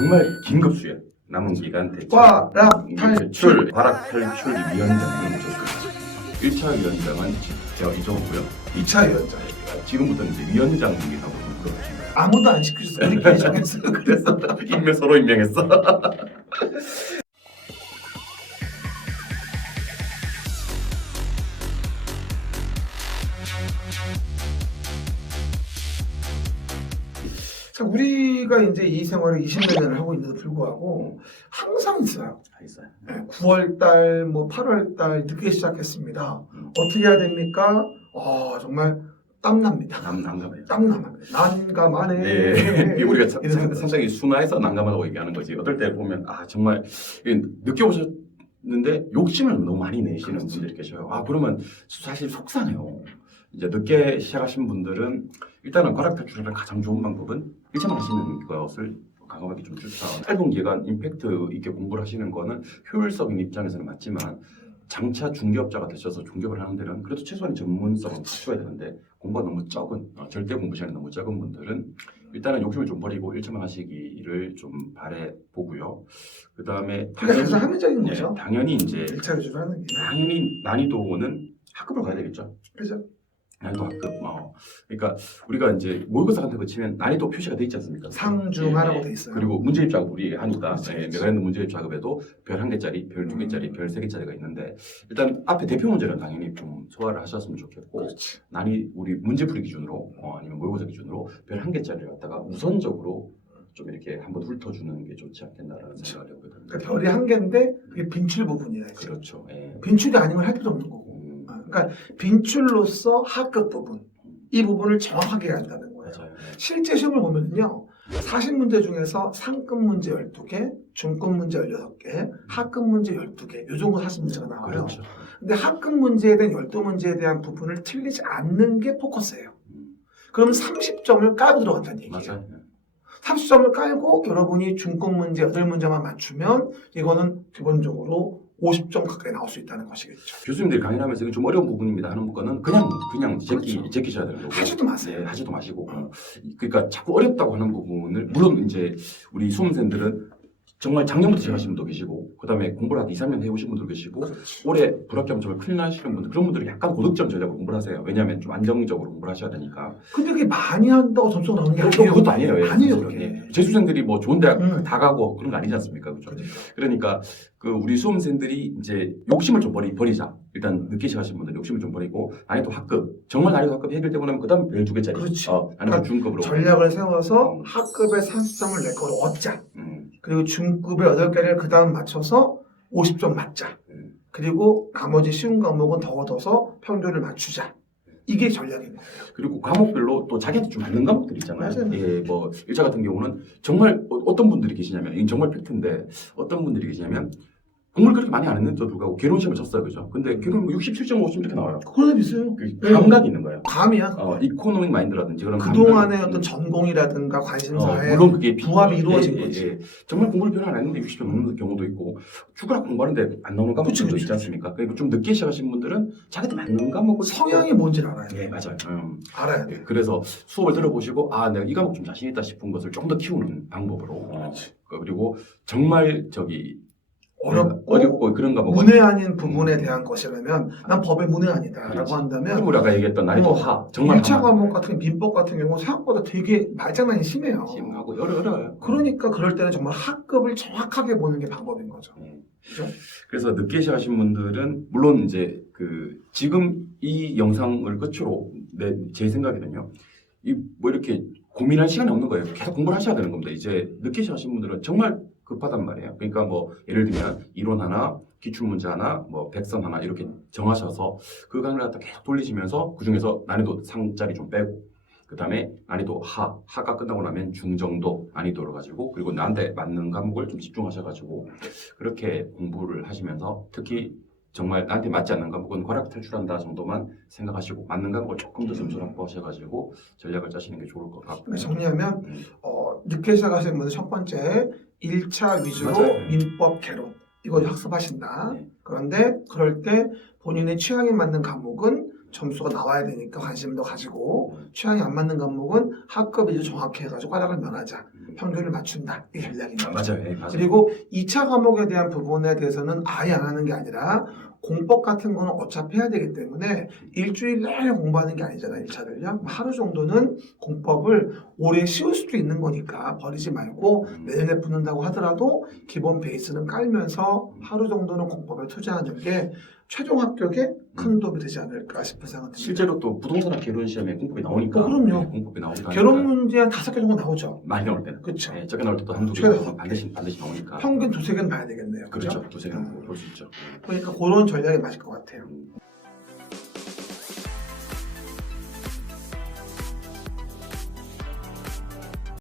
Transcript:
정말 긴급수요. 남은 기간 대책 과락 탈출. 과락 탈출 위원장은 좋습니다. 1차 위원장은 제가 이종호고요. 2차 위원장. 지금부터는 이제 위원장님이라고 불러주시면 아무도 안 시켜줬어. 우리끼리 정했어. 그래서 서로 임명했어. 자, 우리가 이제 이 생활을 20몇 년을 하고 있는데도 불구하고 항상 있어요. 있어요. 9월달, 뭐 8월달 늦게 시작했습니다. 어떻게 해야 됩니까? 정말 땀납니다. 난감해요. 땀납니다. 난감하네. 네, 우리가 이런 생각. 상당히 순화해서 난감하다고 얘기하는 거지. 어떨 때 보면 정말 늦게 오셨는데 욕심을 너무 많이 내시는 그렇지. 분들이 계셔요. 그러면 사실 속상해요. 이제 늦게 시작하신 분들은 일단은 과락 탈출하는 가장 좋은 방법은 일차만 하시는 것을 과감하게 좀 추천. 짧은 기간 임팩트 있게 공부를 하시는 거는 효율적인 입장에서는 맞지만 장차 중개업자가 되셔서 중개업을 하는 데는 그래도 최소한 전문성은 갖춰야 되는데 공부가 너무 적은 절대 공부 시간이 너무 적은 분들은 일단은 욕심을 좀 버리고 일차만 하시기를 좀 바래 보고요. 그 다음에 그게 가장 합리적인 거죠. 당연히 이제 1차 위주로 하는 게. 당연히 난이도는 학급으로 가야 되겠죠. 그죠? 난이도 학급. 그러니까 우리가 이제 모의고사 같은 거 치면 난이도 표시가 돼 있지 않습니까? 상중하라고 돼 있어요. 그리고 문제집 작업을 하니까 그렇지, 그렇지. 내가 했는 문제집 작업에도 별 1개짜리, 별 2개짜리, 별 3개짜리가 있는데 일단 앞에 대표 문제는 당연히 좀 소화를 하셨으면 좋겠고 그렇지. 우리 문제 풀이 기준으로 아니면 모의고사 기준으로 별 1개짜리를 갖다가 우선적으로 좀 이렇게 한번 훑어주는 게 좋지 않겠나라는 생각을 해보거든요. 그러니까 별이 한 개인데 그게 빈출 부분이야. 그렇죠. 예. 빈출이 아니면 할 필요 없는 거고. 그러니까 빈출로서 학급 부분, 이 부분을 정확하게 한다는 거예요. 맞아요. 실제 시험을 보면요, 40문제 중에서 상급 문제 12개, 중급 문제 16개, 하급 문제 12개, 이 정도 40문제가 나와요. 그렇죠. 근데 하급 문제에 대한 12문제에 대한 부분을 틀리지 않는 게 포커스예요. 그럼 30점을 깔고 들어간다는 얘기예요. 맞아요. 30점을 깔고 여러분이 중급 문제 8문제만 맞추면 이거는 기본적으로 50점 가까이 나올 수 있다는 것이겠죠. 교수님들이 강의를 하면서 이건 좀 어려운 부분입니다 하는 거는 그냥 그렇죠. 제끼셔야 되는 거고 하지도 마세요. 네, 하지도 마시고 그러니까 자꾸 어렵다고 하는 부분을 물론 이제 우리 수험생들은 정말 작년부터 시작하신 분도 계시고 그 다음에 공부를 한 2, 3년 해오신 분도 계시고 그렇지. 올해 불합격 점을 큰일 나시는 분들 그런 분들이 약간 고득점 전략으로 공부를 하세요. 왜냐하면 좀 안정적으로 공부를 하셔야 되니까. 근데 그게 많이 한다고 점수가 나오는 게 아니에요. 그것도 아니에요. 예, 아니에요, 사실은. 그게. 예. 재수생들이 뭐 좋은 대학 다 다 가고 그런 거 아니지 않습니까? 그죠? 그러니까. 그러니까 그 우리 수험생들이 이제 욕심을 좀 버리자. 일단 늦게 시작하신 분들 욕심을 좀 버리고 난이도 학급 정말 난이도 학급 해결되고 나면 그다음 별 2개짜리 그렇지. 난이도 중급으로 전략을 세워서 학급에 30점을 내 거로 얻자. 그리고 중급에 8개를 그 다음 맞춰서 50점 맞자. 그리고 나머지 쉬운 과목은 더 얻어서 평균을 맞추자. 이게 전략인 거예요. 그리고 과목별로 또 자기한테 좀 맞는 과목들이 있잖아요. 맞아요. 예, 뭐 1차 같은 경우는 정말 어떤 분들이 계시냐면 이건 정말 팩트인데 어떤 분들이 계시냐면 공부를 그렇게 많이 안 했는데도 불구하고 개론 시험을 쳤어요. 그죠? 근데 개론 67.50 이렇게 나와요. 그런 데 있어요. 그 감각이 있는 거예요. 감이야. 이코노믹 마인드라든지 그런 그동안의 감각이 어떤 전공이라든가 관심사에 물론 그게 부합이 이루어진 거지. 정말 공부를 별로 안 했는데 60점 넘는 경우도 있고 죽으라 공부하는데 안 나오는 과목들도 그치. 있지 않습니까? 그리고 좀 늦게 시작하신 분들은 자기한테 맞는 과목을 성향이 뭔지를 알아야 돼. 예, 맞아요. 알아야 돼. 그래서 수업을 들어보시고 내가 이 과목 좀 자신 있다 싶은 것을 좀 더 키우는 방법으로 그리고 정말 어렵고 그런 과목은 문외한인 부분에 대한 것이라면 난 법에 문외한이다라고 그렇지. 한다면 우리 아까 얘기했던 난이도 정말 1차 과목 같은 민법 같은 경우 생각보다 되게 말장난이 심해요. 심하고 어려워요. 그러니까 그럴 때는 정말 학급을 정확하게 보는 게 방법인 거죠. 그죠? 그래서 늦게 시작하신 분들은 물론 이제 지금 이 영상을 끝으로 제 생각에는요. 뭐 이렇게 고민할 시간이 없는 거예요. 계속 공부를 하셔야 되는 겁니다. 이제 늦게 시작하신 분들은 정말 급하단 말이에요. 그러니까 뭐 예를 들면 이론 하나, 기출문제 하나, 뭐 백선 하나 이렇게 정하셔서 그 강의를 갖다 계속 돌리시면서 그 중에서 난이도 상짜리 좀 빼고 그 다음에 난이도 하가 끝나고 나면 중정도 난이도를 가지고 그리고 나한테 맞는 과목을 좀 집중하셔가지고 그렇게 공부를 하시면서 특히 정말 나한테 맞지 않는 과목은 과락 탈출한다 정도만 생각하시고 맞는 과목을 조금 더 점수를 확보하셔가지고 전략을 짜시는 게 좋을 것 같고 정리하면 늦게 시작하시는 분들 첫 번째 1차 위주로 맞아요. 민법 개론 이거 학습하신다. 네. 그런데 그럴 때 본인의 취향에 맞는 과목은 점수가 나와야 되니까 관심도 가지고 취향이 안 맞는 과목은 학급 위주 정확히 해가지고 과락을 면하자. 평균을 맞춘다. 이게 전략입니다. 맞아요. 예, 맞아요. 그리고 2차 과목에 대한 부분에 대해서는 아예 안 하는 게 아니라 공법 같은 거는 어차피 해야 되기 때문에 일주일 내내 공부하는 게 아니잖아요. 1차를요. 하루 정도는 공법을 오래 씌울 수도 있는 거니까 버리지 말고 내년에 붙는다고 하더라도 기본 베이스는 깔면서 하루 정도는 공법에 투자하는 게 최종 합격에 큰 도움이 되지 않을까 싶은 생각이 듭니다. 실제로 또 부동산학 개론 시험에 공법이 나오니까. 그럼요. 네, 공법이 나오니까. 결혼 문제 한 5개 정도 나오죠. 많이 나올 때는. 그렇죠. 네, 적게 나올 때도 한두 개 최근에 반드시 나오니까. 평균 2-3개는 봐야 되겠네요. 그렇죠. 그죠? 두세 개는 볼 수 있죠. 그러니까 그런 전략이 맞을 것 같아요.